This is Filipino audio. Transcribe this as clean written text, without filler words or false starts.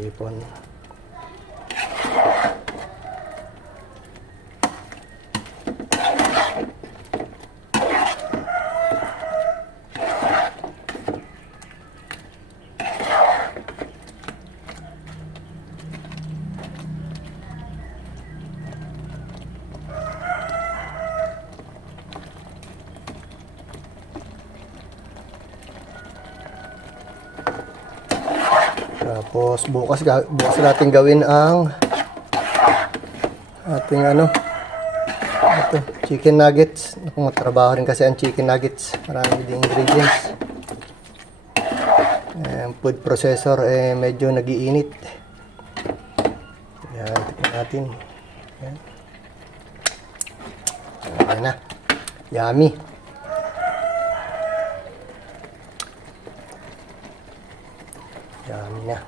Ipon. Tapos bukas natin gawin ang ating ito, chicken nuggets. Kung matrabaho rin kasi ang chicken nuggets, marami din ingredients. Food processor medyo nagiinit. Yan, tignan natin. Yan. Okay na. Yummy. Yummy na.